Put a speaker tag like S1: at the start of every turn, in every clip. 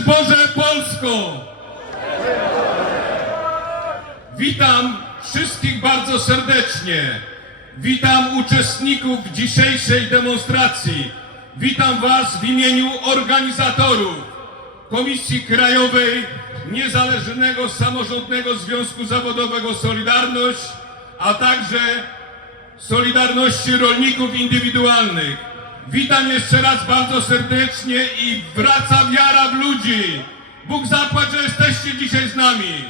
S1: Boże Polsko! Witam wszystkich bardzo serdecznie. Witam uczestników dzisiejszej demonstracji. Witam Was w imieniu organizatorów Komisji Krajowej Niezależnego Samorządnego Związku Zawodowego Solidarność, a także Solidarności Rolników Indywidualnych. Witam jeszcze raz bardzo serdecznie i wraca wiara w ludzi. Bóg zapłać, że jesteście dzisiaj z nami.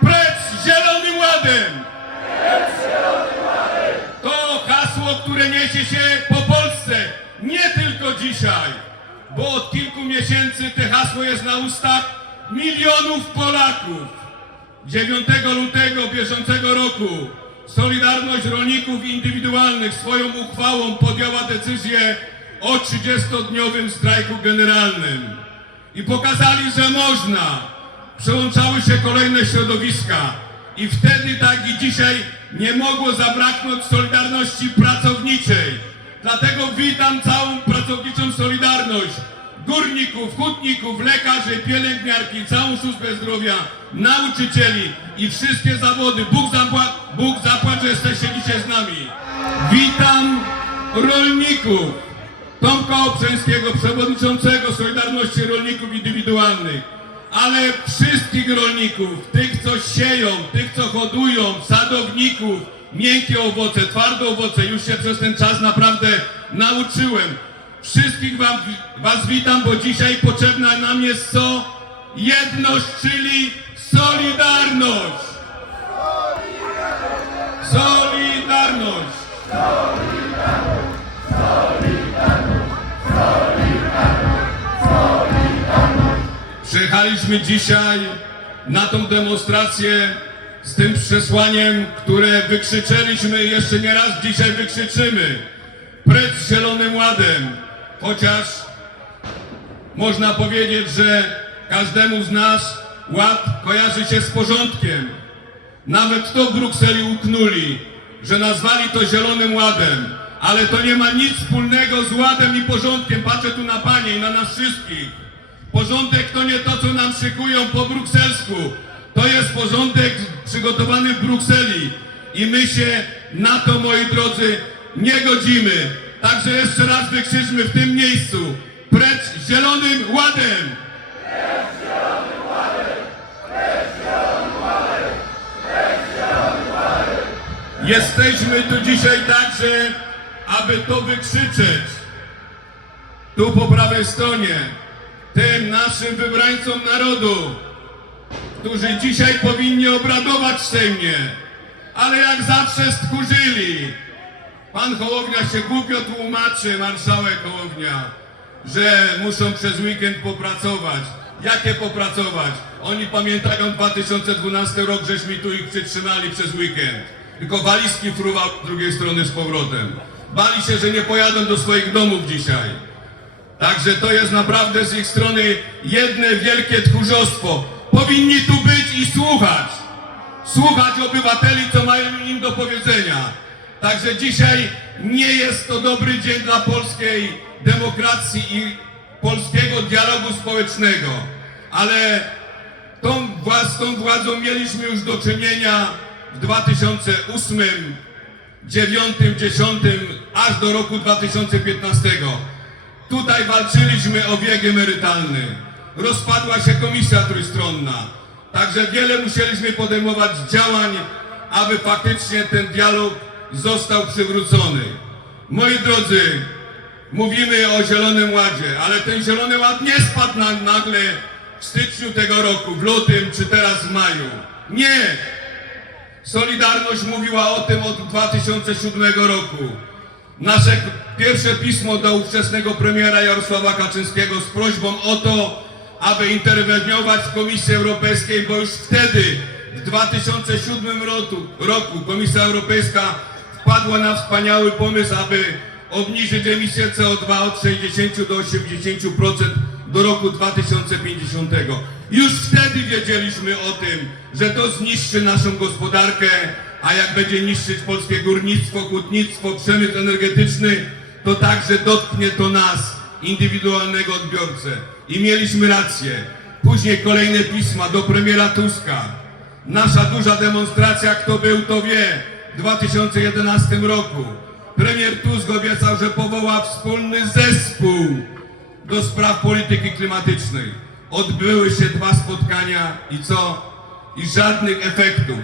S1: Precz Zielonym Ładem! To hasło, które niesie się po Polsce, nie tylko dzisiaj, bo od kilku miesięcy to hasło jest na ustach milionów Polaków. 9 lutego bieżącego roku Solidarność Rolników Indywidualnych swoją uchwałą podjęła decyzję o 30-dniowym strajku generalnym. I pokazali, że można. Przełączały się kolejne środowiska. I wtedy, tak i dzisiaj, nie mogło zabraknąć Solidarności pracowniczej. Dlatego witam całą pracowniczą Solidarność górników, hutników, lekarzy, pielęgniarki, całą służbę zdrowia, nauczycieli i wszystkie zawody. Bóg zapłać, Bóg zapłać, że jesteście dzisiaj z nami. Witam rolników. Tomka Obszańskiego, przewodniczącego Solidarności Rolników Indywidualnych, ale wszystkich rolników, tych co sieją, tych co hodują, sadowników, miękkie owoce, twarde owoce, już się przez ten czas naprawdę nauczyłem. Wszystkich wam, Was witam, bo dzisiaj potrzebna nam jest co? Jedność, czyli solidarność! Solidarność! Przyjechaliśmy dzisiaj na tą demonstrację z tym przesłaniem, które wykrzyczeliśmy jeszcze nie raz dzisiaj wykrzyczymy. Precz z Zielonym Ładem. Chociaż można powiedzieć, że każdemu z nas ład kojarzy się z porządkiem. Nawet to w Brukseli uknuli, że nazwali to Zielonym Ładem. Ale to nie ma nic wspólnego z ładem i porządkiem. Patrzę tu na panie i na nas wszystkich. Porządek to nie to, co nam szykują po brukselsku. To jest porządek przygotowany w Brukseli. I my się na to, moi drodzy, nie godzimy. Także jeszcze raz wykrzyczmy w tym miejscu. Precz z Zielonym Ładem! Jesteśmy tu dzisiaj także, aby to wykrzyczeć. Tu po prawej stronie, tym naszym wybrańcom narodu, którzy dzisiaj powinni obradować w Sejmie, ale jak zawsze stchórzyli. Pan Hołownia się głupio tłumaczy, marszałek Hołownia, że muszą przez weekend popracować. Jakie popracować? Oni pamiętają 2012 rok, żeśmy tu ich przytrzymali przez weekend. Tylko walizki fruwał z drugiej strony z powrotem. Bali się, że nie pojadą do swoich domów dzisiaj. Także to jest naprawdę z ich strony jedne wielkie tchórzostwo. Powinni tu być i słuchać. Słuchać obywateli, co mają im do powiedzenia. Także dzisiaj nie jest to dobry dzień dla polskiej demokracji i polskiego dialogu społecznego. Ale tą, z tą władzą mieliśmy już do czynienia w 2008, 9, 10, aż do roku 2015. Tutaj walczyliśmy o wiek emerytalny. Rozpadła się komisja trójstronna. Także wiele musieliśmy podejmować działań, aby faktycznie ten dialog został przywrócony. Moi drodzy, mówimy o Zielonym Ładzie, ale ten Zielony Ład nie spadł na, nagle w styczniu tego roku, w lutym czy teraz w maju. Nie! Solidarność mówiła o tym od 2007 roku. Nasze pierwsze pismo do ówczesnego premiera Jarosława Kaczyńskiego z prośbą o to, aby interweniować w Komisji Europejskiej, bo już wtedy, w 2007 roku, roku Komisja Europejska wpadła na wspaniały pomysł, aby obniżyć emisję CO2 od 60 do 80% do roku 2050. Już wtedy wiedzieliśmy o tym, że to zniszczy naszą gospodarkę, a jak będzie niszczyć polskie górnictwo, hutnictwo, przemysł energetyczny, to także dotknie to nas, indywidualnego odbiorcę. I mieliśmy rację. Później kolejne pisma do premiera Tuska. Nasza duża demonstracja, kto był, to wie, 2011 roku. Premier Tusk obiecał, że powoła wspólny zespół do spraw polityki klimatycznej. Odbyły się dwa spotkania i co? I żadnych efektów.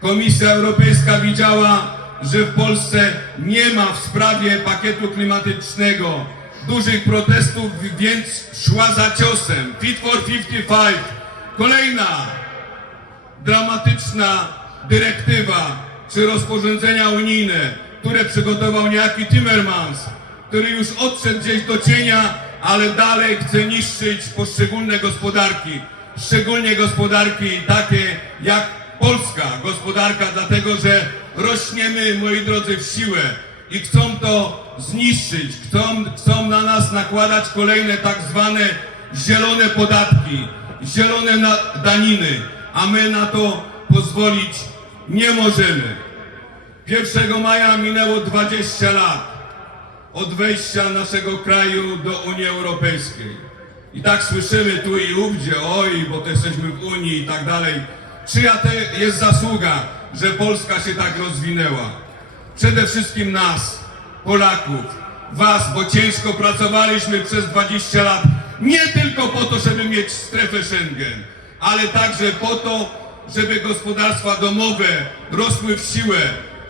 S1: Komisja Europejska widziała, że w Polsce nie ma w sprawie pakietu klimatycznego dużych protestów, więc szła za ciosem. Fit for 55. Kolejna dramatyczna dyrektywa czy rozporządzenia unijne, które przygotował niejaki Timmermans, który już odszedł gdzieś do cienia, ale dalej chce niszczyć poszczególne gospodarki, szczególnie gospodarki takie jak polska gospodarka, dlatego że rośniemy, moi drodzy, w siłę i chcą to zniszczyć, chcą, chcą na nas nakładać kolejne tak zwane zielone podatki, zielone daniny, a my na to pozwolić nie możemy. 1 maja minęło 20 lat od wejścia naszego kraju do Unii Europejskiej. I tak słyszymy tu i ówdzie, oj, bo to jesteśmy w Unii i tak dalej. Czyja to jest zasługa, że Polska się tak rozwinęła? Przede wszystkim nas, Polaków, was, bo ciężko pracowaliśmy przez 20 lat, nie tylko po to, żeby mieć strefę Schengen, ale także po to, żeby gospodarstwa domowe rosły w siłę,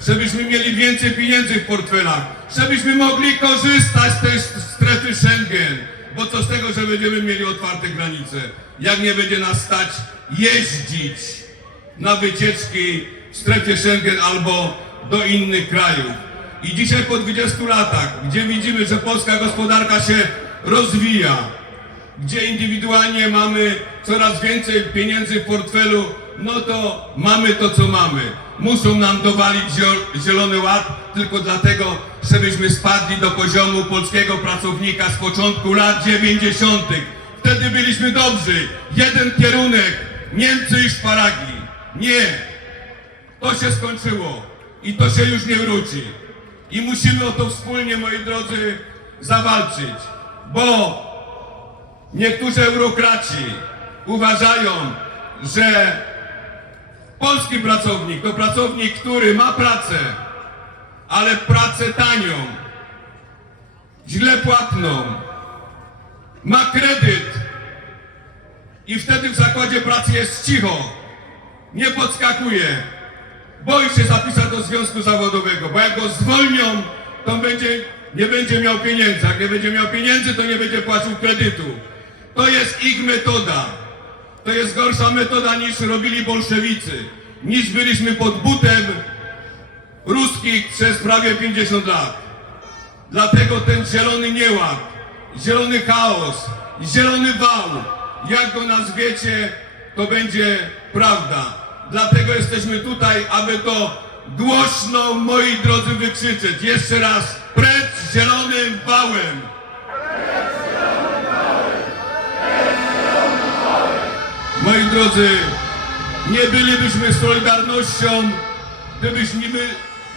S1: żebyśmy mieli więcej pieniędzy w portfelach, żebyśmy mogli korzystać z tej strefy Schengen. Bo co z tego, że będziemy mieli otwarte granice, jak nie będzie nas stać jeździć na wycieczki w strefie Schengen albo do innych krajów. I dzisiaj po 20 latach, gdzie widzimy, że polska gospodarka się rozwija, gdzie indywidualnie mamy coraz więcej pieniędzy w portfelu, no to mamy to, co mamy. Muszą nam dowalić zielony ład tylko dlatego, żebyśmy spadli do poziomu polskiego pracownika z początku lat 90. Wtedy byliśmy dobrzy. Jeden kierunek, Niemcy i szparagi. Nie, to się skończyło i to się już nie wróci. I musimy o to wspólnie, moi drodzy, zawalczyć, bo niektórzy eurokraci uważają, że polski pracownik to pracownik, który ma pracę, ale pracę tanią, źle płatną, ma kredyt i wtedy w zakładzie pracy jest cicho, nie podskakuje, boi się zapisać do związku zawodowego, bo jak go zwolnią, to będzie, nie będzie miał pieniędzy. Jak nie będzie miał pieniędzy, to nie będzie płacił kredytu. To jest ich metoda. To jest gorsza metoda niż robili bolszewicy. Niż byliśmy pod butem ruskich przez prawie 50 lat. Dlatego ten zielony nieład, zielony chaos, zielony wał, jak go nazwiecie, to będzie prawda. Dlatego jesteśmy tutaj, aby to głośno, moi drodzy, wykrzyczeć. Jeszcze raz, precz zielonym wałem! Moi drodzy, nie bylibyśmy Solidarnością, gdybyśmy,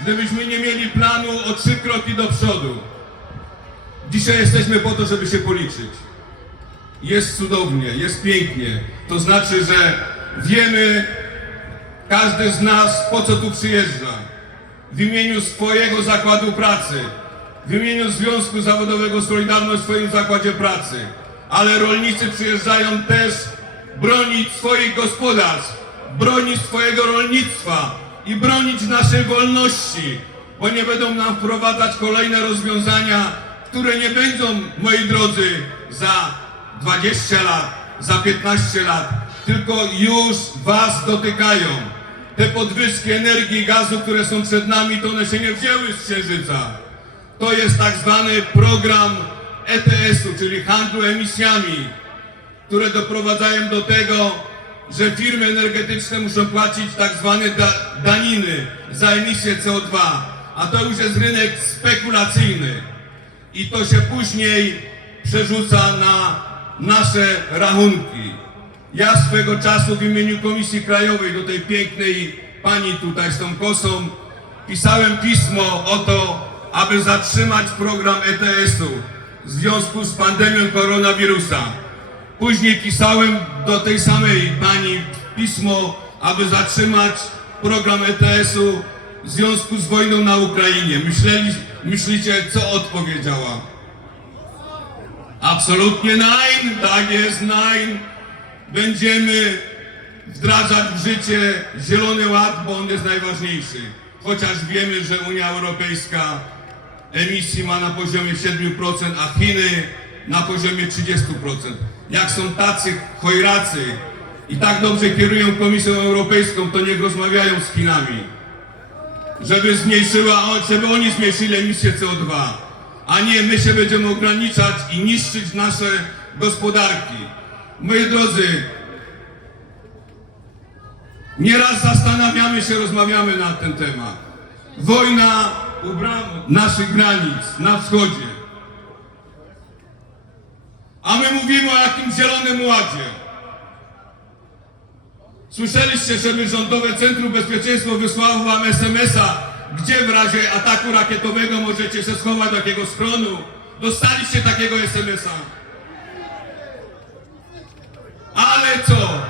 S1: gdybyśmy nie mieli planu o trzy kroki do przodu. Dzisiaj jesteśmy po to, żeby się policzyć. Jest cudownie, jest pięknie. To znaczy, że wiemy, każdy z nas, po co tu przyjeżdża. W imieniu swojego zakładu pracy, w imieniu Związku Zawodowego Solidarność w swoim zakładzie pracy. Ale rolnicy przyjeżdżają też bronić swoich gospodarstw, bronić swojego rolnictwa i bronić naszej wolności, bo nie będą nam wprowadzać kolejne rozwiązania, które nie będą, moi drodzy, za 20 lat, za 15 lat, tylko już Was dotykają. Te podwyżki energii i gazu, które są przed nami, to one się nie wzięły z księżyca. To jest tak zwany program ETS-u, czyli handlu emisjami, które doprowadzają do tego, że firmy energetyczne muszą płacić tak zwane da daniny za emisję CO2, a to już jest rynek spekulacyjny i to się później przerzuca na nasze rachunki. Ja swego czasu w imieniu Komisji Krajowej do tej pięknej pani tutaj z tą kosą pisałem pismo o to, aby zatrzymać program ETS-u w związku z pandemią koronawirusa. Później pisałem do tej samej pani pismo, aby zatrzymać program ETS-u w związku z wojną na Ukrainie. Myśleli, myślicie, co odpowiedziała? Absolutnie nein, tak jest, nein. Będziemy wdrażać w życie Zielony Ład, bo on jest najważniejszy. Chociaż wiemy, że Unia Europejska emisji ma na poziomie 7%, a Chiny na poziomie 30%. Jak są tacy chojracy i tak dobrze kierują Komisją Europejską, to niech rozmawiają z Chinami, żeby zmniejszyła, żeby oni zmniejszyli emisję CO2, a nie my się będziemy ograniczać i niszczyć nasze gospodarki. Moi drodzy, Nieraz zastanawiamy się, rozmawiamy na ten temat. Wojna u naszych granic na wschodzie. A my mówimy o jakimś zielonym ładzie. Słyszeliście, żeby Rządowe Centrum Bezpieczeństwa wysłało wam SMS-a, gdzie w razie ataku rakietowego możecie się schować do jakiego schronu. Dostaliście takiego SMS-a. Ale co?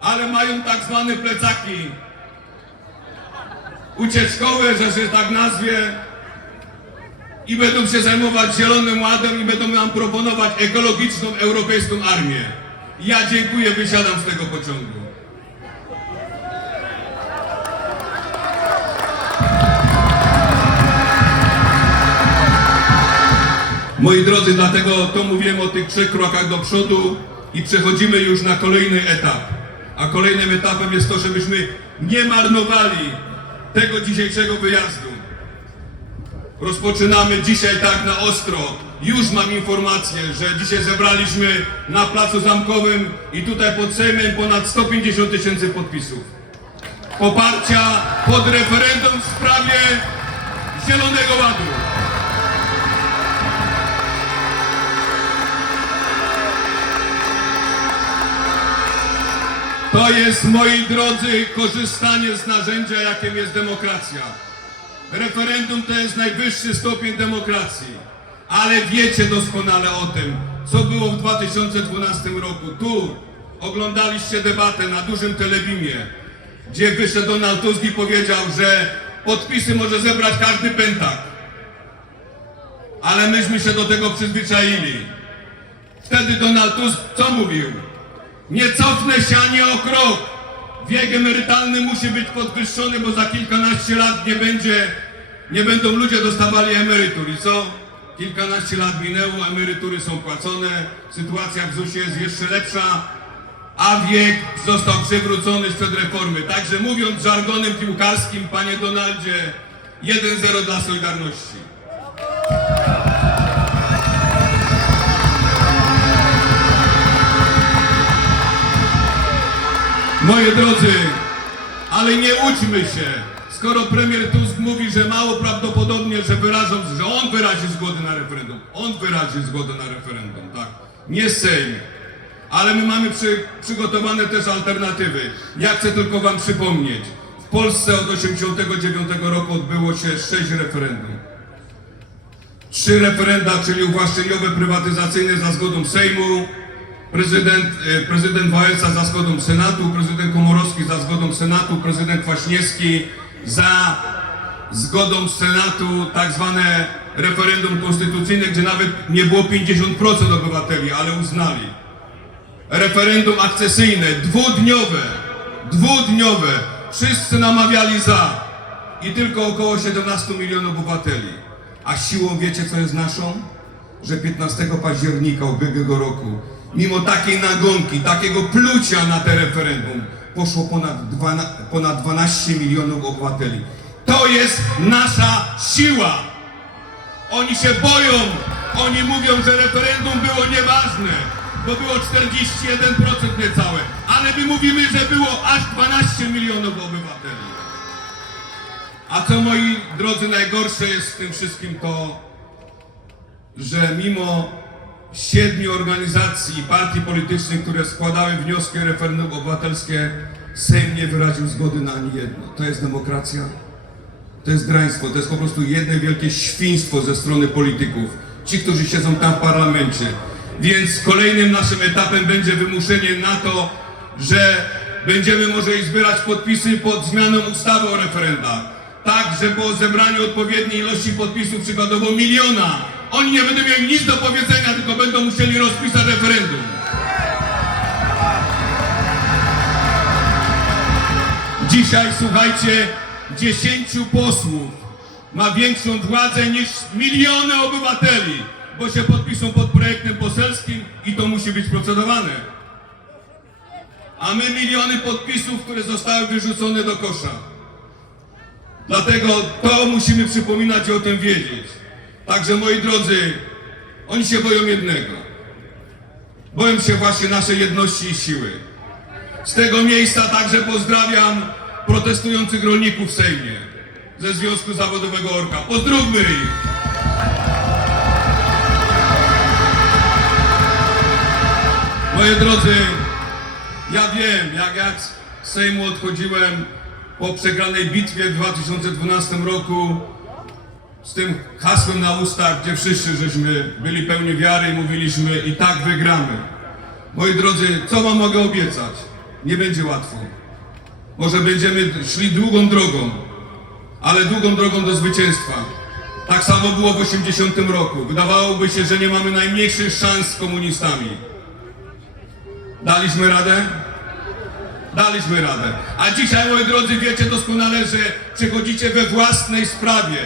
S1: ale mają tak zwane plecaki ucieczkowe, że się tak nazwie i będą się zajmować zielonym ładem i będą nam proponować ekologiczną europejską armię. Ja dziękuję, wysiadam z tego pociągu. Moi drodzy, dlatego to mówiłem o tych trzech krokach do przodu i przechodzimy już na kolejny etap. A kolejnym etapem jest to, żebyśmy nie marnowali tego dzisiejszego wyjazdu. Rozpoczynamy dzisiaj tak na ostro. Już mam informację, że dzisiaj zebraliśmy na Placu Zamkowym i tutaj pod Sejmem ponad 150 tysięcy podpisów. Poparcia pod referendum w sprawie Zielonego Ładu. To jest, moi drodzy, korzystanie z narzędzia, jakim jest demokracja. Referendum to jest najwyższy stopień demokracji. Ale wiecie doskonale o tym, co było w 2012 roku. Tu oglądaliście debatę na dużym telebimie, gdzie wyszedł Donald Tusk i powiedział, że podpisy może zebrać każdy pętak. Ale myśmy się do tego przyzwyczaili. Wtedy Donald Tusk co mówił? Nie cofnę się ani o krok. Wiek emerytalny musi być podwyższony, bo za kilkanaście lat nie będzie, nie będą ludzie dostawali emerytur. I co? Kilkanaście lat minęło, emerytury są płacone, sytuacja w ZUS jest jeszcze lepsza, a wiek został przywrócony sprzed reformy. Także mówiąc żargonem piłkarskim, panie Donaldzie, 1-0 dla Solidarności. Moi drodzy, ale nie łudźmy się. Skoro premier Tusk mówi, że mało prawdopodobnie, że wyrażą, że on wyrazi zgodę na referendum. On wyrazi zgodę na referendum, tak. Nie Sejm. Ale my mamy przy, przygotowane też alternatywy. Ja chcę tylko wam przypomnieć. W Polsce od 1989 roku odbyło się sześć referendum. Trzy referenda, czyli uwłaszczeniowe, prywatyzacyjne za zgodą Sejmu, prezydent, e, prezydent Wałęsa za zgodą Senatu, prezydent Komorowski za zgodą Senatu, prezydent Kwaśniewski za zgodą Senatu, tak zwane referendum konstytucyjne, gdzie nawet nie było 50% obywateli, ale uznali. Referendum akcesyjne, dwudniowe, dwudniowe, wszyscy namawiali za i tylko około 17 milionów obywateli. A siłą wiecie, co jest naszą? Że 15 października ubiegłego roku, mimo takiej nagonki, takiego plucia na te referendum, poszło ponad, 12, ponad 12 milionów obywateli. To jest nasza siła. Oni się boją. Oni mówią, że referendum było nieważne, bo było 41% niecałe. Ale my mówimy, że było aż 12 milionów obywateli. A co moi drodzy najgorsze jest w tym wszystkim to, że mimo siedmiu organizacji i partii politycznych, które składały wnioski o referendum obywatelskie, Sejm nie wyraził zgody na ani jedno. To jest demokracja? To jest draństwo, to jest po prostu jedno wielkie świństwo ze strony polityków. Ci, którzy siedzą tam w parlamencie. Więc kolejnym naszym etapem będzie wymuszenie na to, że będziemy może zbierać podpisy pod zmianą ustawy o referendach. Tak, że po zebraniu odpowiedniej ilości podpisów, przykładowo miliona, oni nie będą mieli nic do powiedzenia, tylko będą musieli rozpisać referendum. Dzisiaj, słuchajcie, dziesięciu posłów ma większą władzę niż miliony obywateli, bo się podpiszą pod projektem poselskim i to musi być procedowane. A my miliony podpisów, które zostały wyrzucone do kosza. Dlatego to musimy przypominać i o tym wiedzieć. Także moi drodzy, oni się boją jednego. Boją się właśnie naszej jedności i siły. Z tego miejsca także pozdrawiam protestujących rolników w Sejmie ze Związku Zawodowego Orka. Pozdrówmy ich! Moi drodzy, ja wiem, jak ja z Sejmu odchodziłem po przegranej bitwie w 2012 roku z tym hasłem na ustach, gdzie wszyscy żeśmy byli pełni wiary i mówiliśmy i tak wygramy. Moi drodzy, co wam mogę obiecać? Nie będzie łatwo. Może będziemy szli długą drogą, ale długą drogą do zwycięstwa. Tak samo było w 80 roku. Wydawałoby się, że nie mamy najmniejszych szans z komunistami. Daliśmy radę? Daliśmy radę. A dzisiaj, moi drodzy, wiecie doskonale, że przychodzicie we własnej sprawie,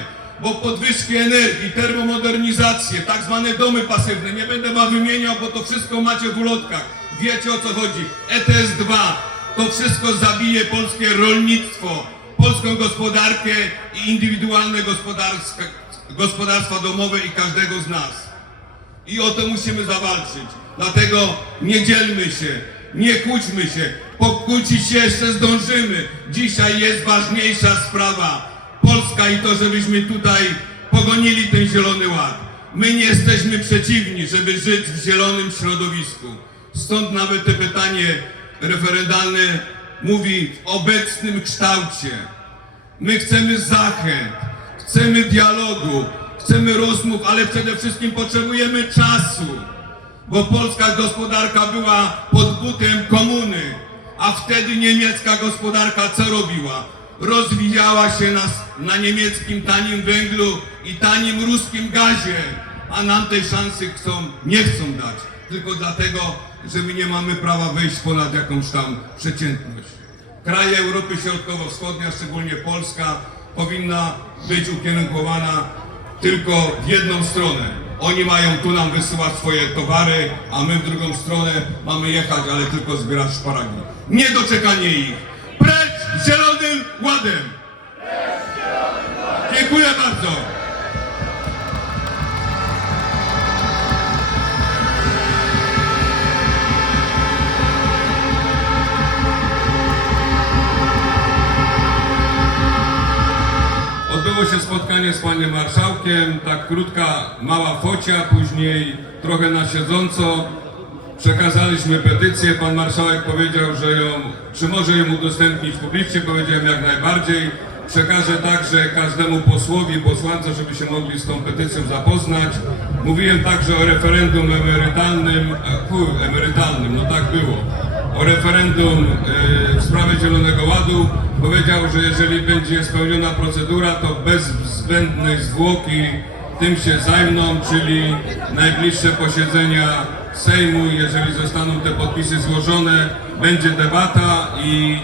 S1: bo podwyżki energii, termomodernizację, tak zwane domy pasywne, nie będę wam wymieniał, bo to wszystko macie w ulotkach. Wiecie o co chodzi. ETS 2, to wszystko zabije polskie rolnictwo, polską gospodarkę i indywidualne gospodarstwa, gospodarstwa domowe i każdego z nas. I o to musimy zawalczyć. Dlatego nie dzielmy się, nie kłóćmy się. Pokłócić się jeszcze zdążymy. Dzisiaj jest ważniejsza sprawa. Polska i to, żebyśmy tutaj pogonili ten zielony ład. My nie jesteśmy przeciwni, żeby żyć w zielonym środowisku. Stąd nawet te pytanie referendalne mówi w obecnym kształcie. My chcemy zachęt, chcemy dialogu, chcemy rozmów, ale przede wszystkim potrzebujemy czasu, bo polska gospodarka była pod butem komuny, a wtedy niemiecka gospodarka co robiła? Rozwijała się na, na niemieckim tanim węglu i tanim ruskim gazie, a nam tej szansy chcą, nie chcą dać, tylko dlatego, że my nie mamy prawa wejść ponad jakąś tam przeciętność. Kraje Europy Środkowo-Wschodniej, a szczególnie Polska, powinna być ukierunkowana tylko w jedną stronę. Oni mają tu nam wysyłać swoje towary, a my w drugą stronę mamy jechać, ale tylko zbierać szparagi. Niedoczekanie ich. Precz z Zielonym Ładem! Dziękuję bardzo. Odbyło się spotkanie z panem marszałkiem, tak krótka, mała focia, później trochę na siedząco. Przekazaliśmy petycję, pan marszałek powiedział, że ją, czy może ją udostępnić publicznie, powiedziałem jak najbardziej. Przekażę także każdemu posłowi, posłance, żeby się mogli z tą petycją zapoznać. Mówiłem także o referendum emerytalnym, e, hu, emerytalnym, no tak było o referendum e, w sprawie Zielonego Ładu powiedział, że jeżeli będzie spełniona procedura, to bez zbędnej zwłoki tym się zajmą, czyli najbliższe posiedzenia Sejmu, jeżeli zostaną te podpisy złożone, będzie debata i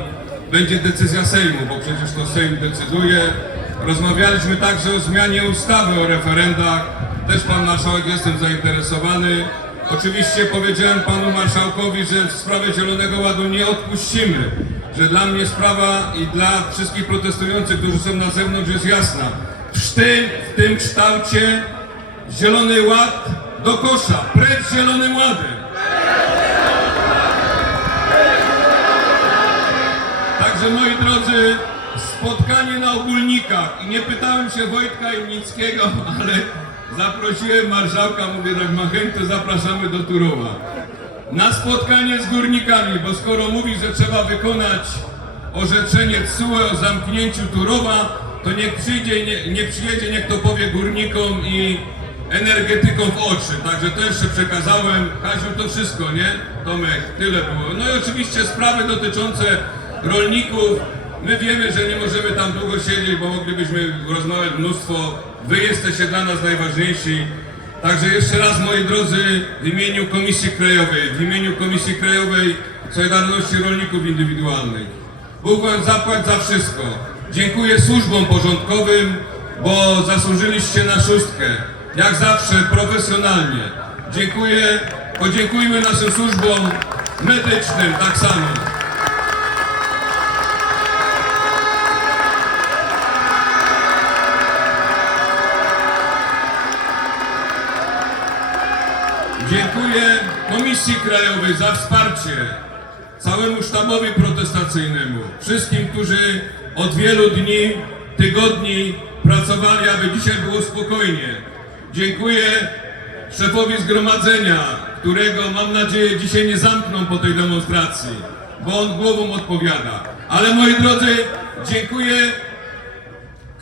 S1: będzie decyzja Sejmu, bo przecież to Sejm decyduje. Rozmawialiśmy także o zmianie ustawy o referendach. Też pan marszałek jestem zainteresowany. Oczywiście powiedziałem panu marszałkowi, że w sprawie Zielonego Ładu nie odpuścimy, że dla mnie sprawa i dla wszystkich protestujących, którzy są na zewnątrz jest jasna. Sztyn w tym kształcie Zielony Ład do kosza, precz z Zielonym Ładem. Także moi drodzy, spotkanie na ogólnikach i nie pytałem się Wojtka Junickiego, ale zaprosiłem marszałka, mówię tak Machęto, zapraszamy do Turowa. Na spotkanie z górnikami, bo skoro mówi, że trzeba wykonać orzeczenie CUE o zamknięciu Turowa, to niech przyjdzie, nie, nie przyjedzie, niech to powie górnikom i energetykom w oczy. Także to jeszcze przekazałem. Kaziu, to wszystko, nie? Tomek, tyle było. No i oczywiście sprawy dotyczące rolników. My wiemy, że nie możemy tam długo siedzieć, bo moglibyśmy rozmawiać mnóstwo. Wy jesteście dla nas najważniejsi. Także jeszcze raz, moi drodzy, w imieniu Komisji Krajowej, w imieniu Komisji Krajowej Solidarności Rolników Indywidualnych, Bóg zapłać za wszystko. Dziękuję służbom porządkowym, bo zasłużyliście na szóstkę. Jak zawsze, profesjonalnie. Dziękuję, podziękujmy naszym służbom medycznym tak samo. Dziękuję Komisji Krajowej za wsparcie, całemu sztabowi protestacyjnemu, wszystkim, którzy od wielu dni, tygodni pracowali, aby dzisiaj było spokojnie. Dziękuję szefowi zgromadzenia, którego mam nadzieję dzisiaj nie zamkną po tej demonstracji, bo on głową odpowiada. Ale moi drodzy, dziękuję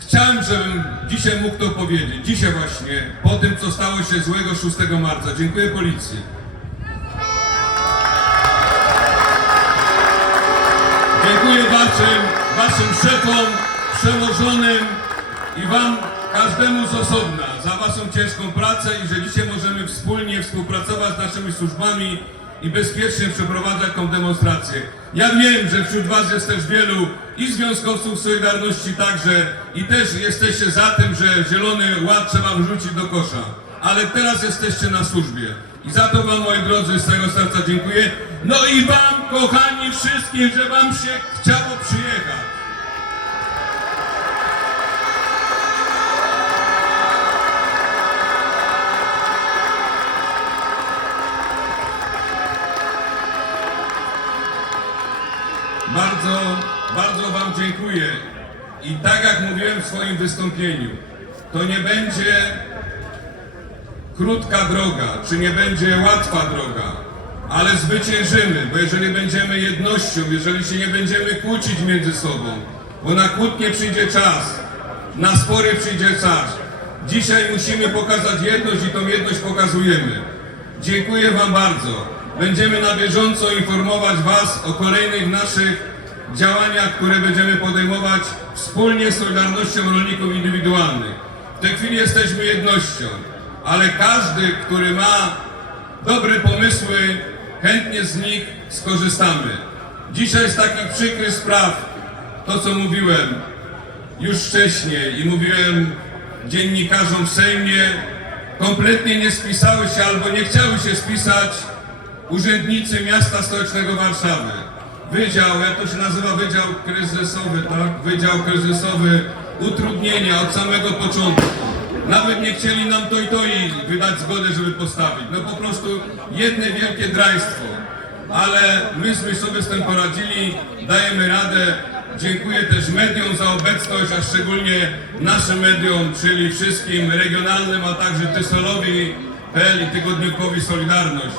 S1: Chciałem, żebym dzisiaj mógł to powiedzieć. Dzisiaj właśnie, po tym, co stało się złego 6 marca. Dziękuję policji. Dziękuję waszym, waszym szefom, przełożonym i wam każdemu z osobna za waszą ciężką pracę i że dzisiaj możemy wspólnie współpracować z naszymi służbami i bezpiecznie przeprowadzać tą demonstrację. Ja wiem, że wśród was jest też wielu i związkowców Solidarności także i też jesteście za tym, że Zielony Ład trzeba wrzucić do kosza. Ale teraz jesteście na służbie. I za to wam, moi drodzy, z całego serca dziękuję. No i wam, kochani wszystkim, że wam się chciało przyjechać. Bardzo, bardzo Wam dziękuję. I tak jak mówiłem w swoim wystąpieniu, to nie będzie krótka droga, czy nie będzie łatwa droga, ale zwyciężymy, bo jeżeli będziemy jednością, jeżeli się nie będziemy kłócić między sobą, bo na kłótnie przyjdzie czas, na spory przyjdzie czas. Dzisiaj musimy pokazać jedność i tą jedność pokazujemy. Dziękuję Wam bardzo. Będziemy na bieżąco informować Was o kolejnych naszych działaniach, które będziemy podejmować wspólnie z Solidarnością Rolników Indywidualnych. W tej chwili jesteśmy jednością, ale każdy, który ma dobre pomysły, chętnie z nich skorzystamy. Dzisiaj z takich przykrych spraw, to co mówiłem już wcześniej i mówiłem dziennikarzom w Sejmie, kompletnie nie spisały się albo nie chciały się spisać urzędnicy miasta stołecznego Warszawy. Wydział, jak to się nazywa, Wydział Kryzysowy, tak? Wydział Kryzysowy, utrudnienia od samego początku. Nawet nie chcieli nam to i to i wydać zgodę, żeby postawić. No po prostu jedne wielkie draństwo. Ale myśmy sobie z tym poradzili, dajemy radę. Dziękuję też mediom za obecność, a szczególnie naszym mediom, czyli wszystkim regionalnym, a także Tysolowi, PL i Tygodnikowi Solidarność.